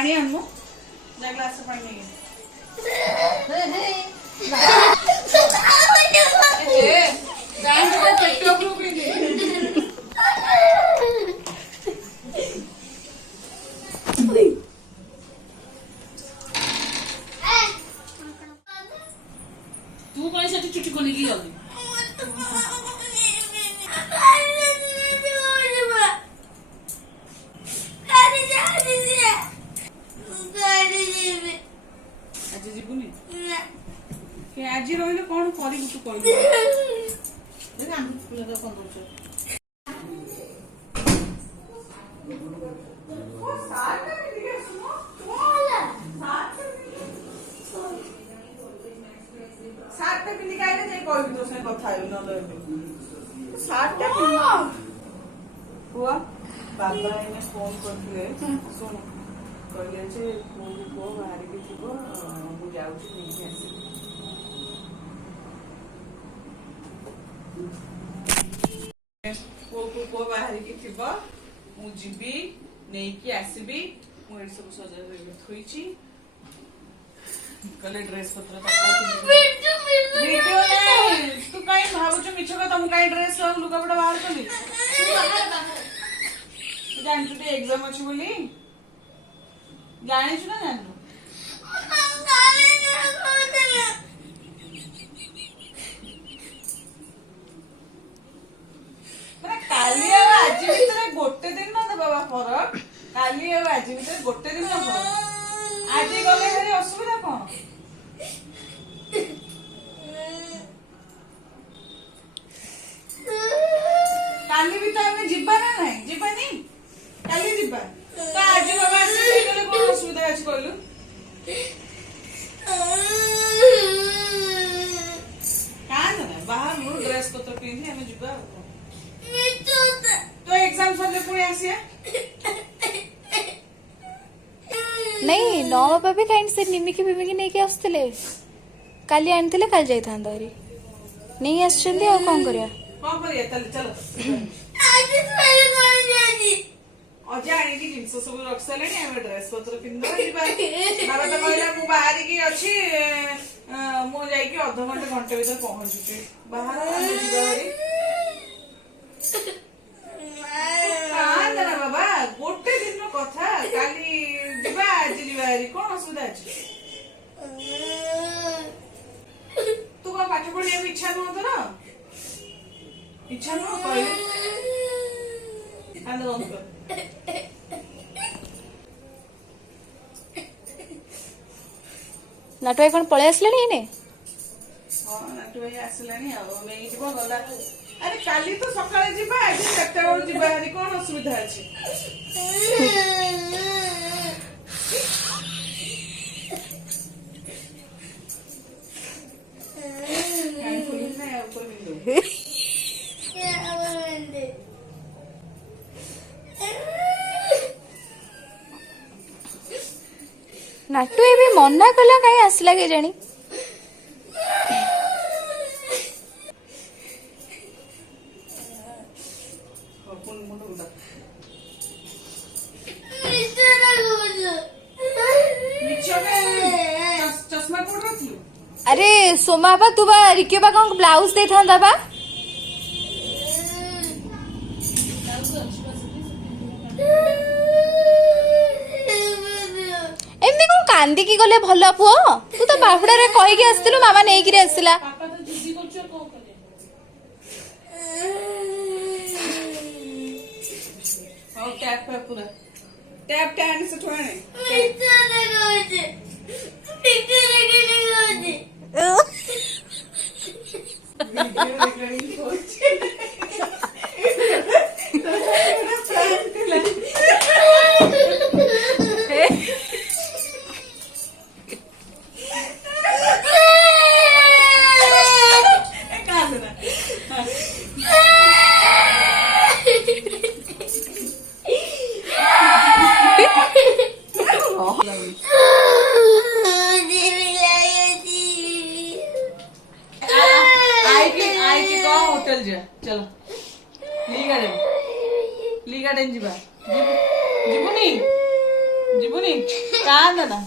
पानी आनमु जा ग्लास पानी नहीं तू कौन सा चुटी खोली की जल्दी आज जीवनी के आज रहिले कोन करी तू कहबी देख हम फुल का कोन दउछ ओ साथ में दिखे सुनो साथ में पिली काइले जे कहबी तो से कथा आइ न ले साथ में हुआ बाबा ने फोन करथिले सुन कहले जे को बाहर के थिबो मु जाउछि नहीं आसी को बाहर की थिबो मु जीबी नहीं कि आसीबी मु ए सब सजा रे थोइछि कले ड्रेस पत्र वीडियो नहीं तू काई भाबुछ मिछ का तुम काई ड्रेस लुगा बड़ा बाहर कली जान तू एग्जाम अछि बोली जाने छु ना जान काली आज भीतर गोटे दिन ना बाबा फरक काली आज भीतर गोटे दिन ना फरक आज गले भारी असुविधा कौन काली भी तो हमें जिब्बा ना नहीं जिब्बा नहीं काली जिब्बा तो आज बाबा आसी गले कौन असुविधा अछि कहलु कान ना बाहर मु ड्रेस पत्र पिंधी हमें जिब्बा तो एग्जाम सले पुणी आसिया नहीं नौ बाबा भी कहीं से निमिकी बिमिकी नहीं के आसते काली आनी काली जाई था नहीं आसछंदी आ कौन करिया चलो अजा आनी की जिंस सब रख सारे हमें ड्रेस पत्र पिंध बाबा तो कहला मु बाहर की अच्छी मु जाई अध घंटे घंटे भीतर पहुंचुची बाहर बाबा गोटे दिन कथा काली जीवा आज जीवा कौन असुविधा अच्छी तू कौन पाठ पढ़िया इच्छा नुह तोर इच्छा नुह कहले नाटू भाई कौन पळे आसले ने हां नाटू भाई आसलानी आ नहीं जीव गला अरे काली तो सकाळे जीवा आज चारटा बेल जीवा हरी कौन असुविधा अछि कान खुली ना या ऊपर विंडो नाटू ए भी मना कला कहीं आसला के जानी चश्मा कोड रखी अरे सोमा बा तू बा रिके बा कौन ब्लाउज दे था बा एमती कौन कांदी की गले भल पुओ तू तो बाहुड़ा रे कहि के आस्तिलु मामा नेई कि आसिला पापा तो जिद्दी करछो को करे हां टैप पे पूरा टैप टैन से ठोने होटल जा चलो ली गार्डन जीवा जीवनी ଯିବୁନି କାନ୍ଦନା